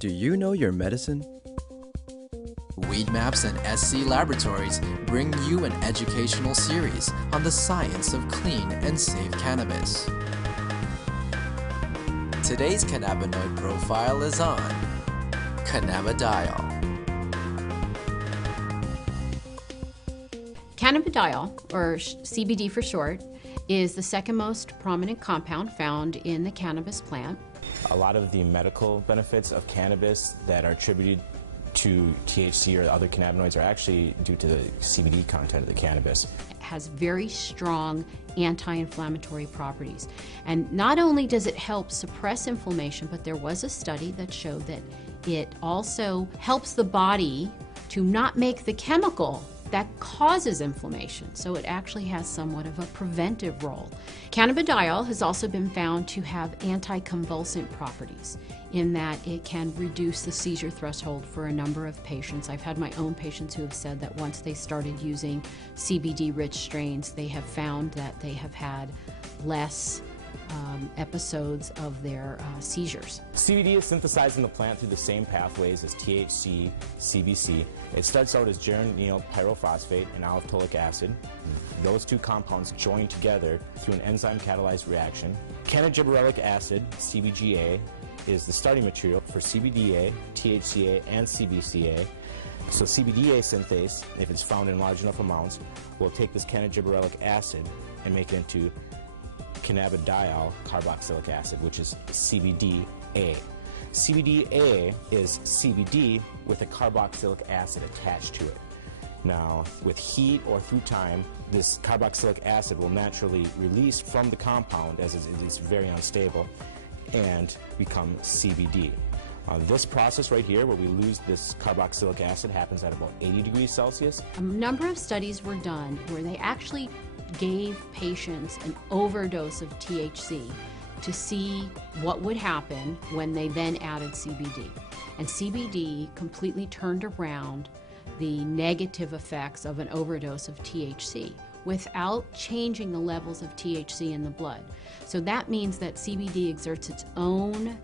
Do you know your medicine? Weed Maps and SC Laboratories bring you an educational series on the science of clean and safe cannabis. Today's cannabinoid profile is on cannabidiol. Cannabidiol, or CBD for short, is the second most prominent compound found in the cannabis plant. A lot of the medical benefits of cannabis that are attributed to THC or other cannabinoids are actually due to the CBD content of the cannabis. It has very strong anti-inflammatory properties. And not only does it help suppress inflammation, but there was a study that showed that it also helps the body to not make the chemical that causes inflammation, so it actually has somewhat of a preventive role. Cannabidiol has also been found to have anticonvulsant properties in that it can reduce the seizure threshold for a number of patients. I've had my own patients who have said that once they started using CBD-rich strains, they have found that they have had less episodes of their seizures. CBD is synthesized in the plant through the same pathways as THC, CBC. It starts out as geranyl pyrophosphate and olivetolic acid. Those two compounds join together through an enzyme-catalyzed reaction. Cannabigerolic acid, CBGA, is the starting material for CBDA, THCA, and CBCA. So CBDA synthase, if it's found in large enough amounts, will take this cannabigerolic acid and make it into cannabidiol carboxylic acid, which is CBDA. CBDA is CBD with a carboxylic acid attached to it. Now, with heat or through time, this carboxylic acid will naturally release from the compound as it's very unstable and become CBD. This process right here, where we lose this carboxylic acid, happens at about 80 degrees Celsius. A number of studies were done where they actually gave patients an overdose of THC to see what would happen when they then added CBD. And CBD completely turned around the negative effects of an overdose of THC without changing the levels of THC in the blood. So that means that CBD exerts its own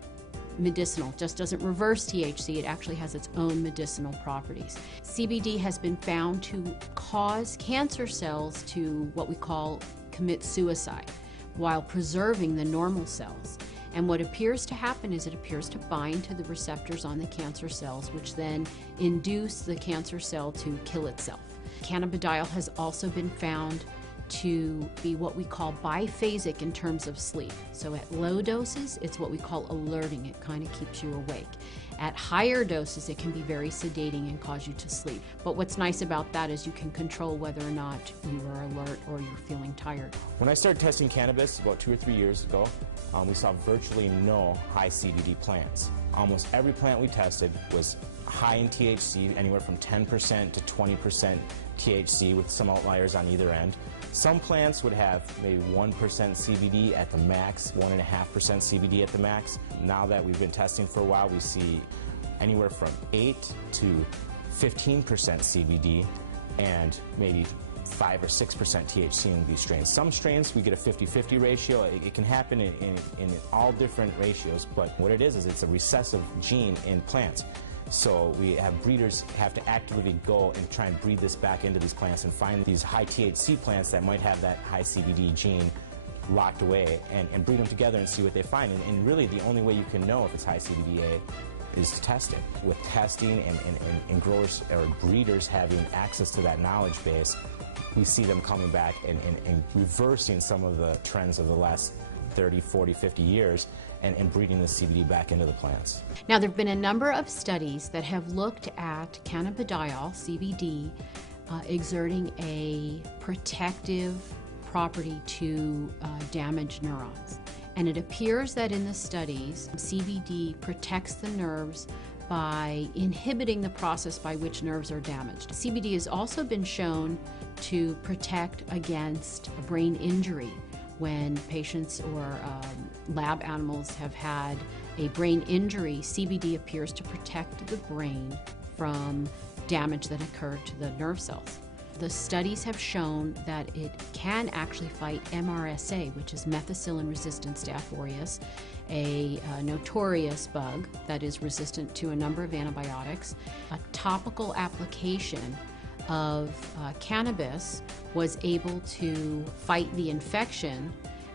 medicinal, just doesn't reverse THC, it actually has its own medicinal properties. CBD has been found to cause cancer cells to what we call commit suicide while preserving the normal cells. And what appears to happen is it appears to bind to the receptors on the cancer cells, which then induce the cancer cell to kill itself. Cannabidiol has also been found to be what we call biphasic in terms of sleep. So at low doses, it's what we call alerting. It kind of keeps you awake. At higher doses, it can be very sedating and cause you to sleep. But what's nice about that is you can control whether or not you are alert or you're feeling tired. When I started testing cannabis about 2 or 3 years ago, we saw virtually no high CBD plants. Almost every plant we tested was high in THC, anywhere from 10% to 20% THC, with some outliers on either end. Some plants would have maybe 1% CBD at the max, 1.5% CBD at the max. Now that we've been testing for a while, we see anywhere from 8 to 15% CBD and maybe 5 or 6% THC in these strains. Some strains we get a 50-50 ratio. It can happen in all different ratios, but what it is it's a recessive gene in plants. So we have breeders have to actively go and try and breed this back into these plants and find these high THC plants that might have that high CBD gene locked away and breed them together and see what they find. And really the only way you can know if it's high CBDA is to test it. With testing and growers or breeders having access to that knowledge base, we see them coming back and reversing some of the trends of the last 30, 40, 50 years and breeding the CBD back into the plants. Now, there have been a number of studies that have looked at cannabidiol, CBD, exerting a protective property to damaged neurons. And it appears that in the studies, CBD protects the nerves by inhibiting the process by which nerves are damaged. CBD has also been shown to protect against brain injury. When patients or lab animals have had a brain injury, CBD appears to protect the brain from damage that occurred to the nerve cells. The studies have shown that it can actually fight MRSA, which is methicillin-resistant Staph aureus, a notorious bug that is resistant to a number of antibiotics. A topical application of cannabis was able to fight the infection,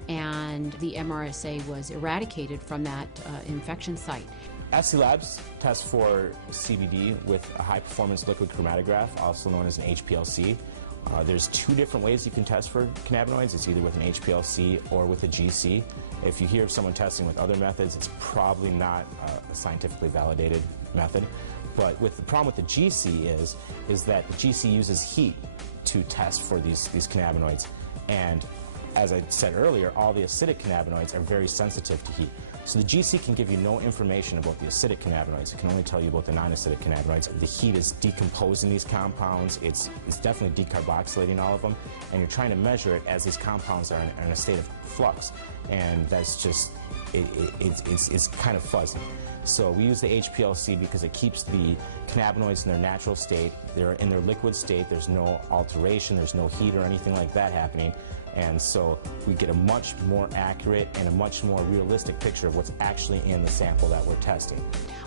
and the MRSA was eradicated from that infection site. SC Labs tests for CBD with a high-performance liquid chromatograph, also known as an HPLC. There's two different ways you can test for cannabinoids. It's either with an HPLC or with a GC. If you hear of someone testing with other methods, it's probably not a scientifically validated method. But the problem with the GC is that the GC uses heat to test for these cannabinoids. And as I said earlier, all the acidic cannabinoids are very sensitive to heat. So the GC can give you no information about the acidic cannabinoids. It can only tell you about the non-acidic cannabinoids. The heat is decomposing these compounds. It's definitely decarboxylating all of them. And you're trying to measure it as these compounds are in a state of flux. And that's just, it's kind of fuzzy. So we use the HPLC because it keeps the cannabinoids in their natural state. They're in their liquid state. There's no alteration. There's no heat or anything like that happening. And so we get a much more accurate and a much more realistic picture of what's actually in the sample that we're testing.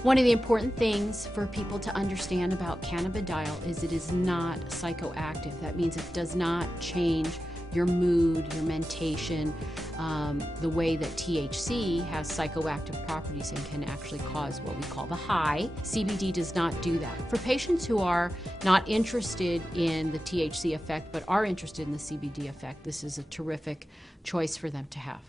One of the important things for people to understand about cannabidiol is it is not psychoactive. That means it does not change your mood, your mentation, the way that THC has psychoactive properties and can actually cause what we call the high. CBD does not do that. For patients who are not interested in the THC effect but are interested in the CBD effect, this is a terrific choice for them to have.